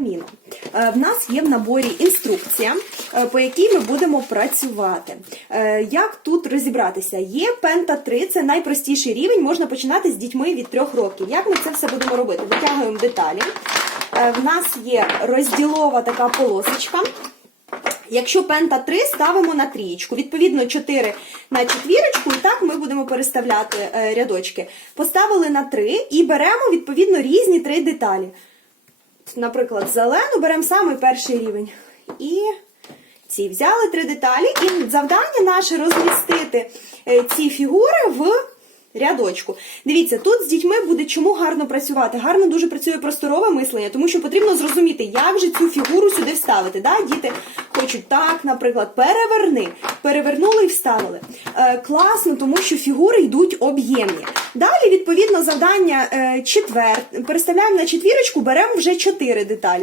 Міно. Е, В нас є в наборі інструкція, е, по якій ми будемо працювати. Е, Як тут розібратися? Є пента 3, це найпростіший рівень, можна починати з дітьми від 3 років. Як ми це все будемо робити? Витягуємо деталі. В нас є розділова така полосочка. Якщо пента 3, ставимо на трієчку. Відповідно, 4 на четвірочку, і так ми будемо переставляти рядочки. Поставили на 3 і беремо відповідно різні три деталі. Наприклад, зелену беремо самий перший рівень. І ці взяли три деталі. І завдання наше розмістити е, ці фігури в рядочку. Дивіться, тут з дітьми буде чому гарно працювати. Гарно дуже працює просторове мислення, тому що потрібно зрозуміти, як же цю фігуру сюди вставити. Да? Діти хочуть так, наприклад, переверни. Перевернули і вставили. Е, класно, тому що фігури йдуть об'ємні. Далі, відповідно, завдання е, четвер... переставляємо на четвірочку, беремо вже чотири деталі.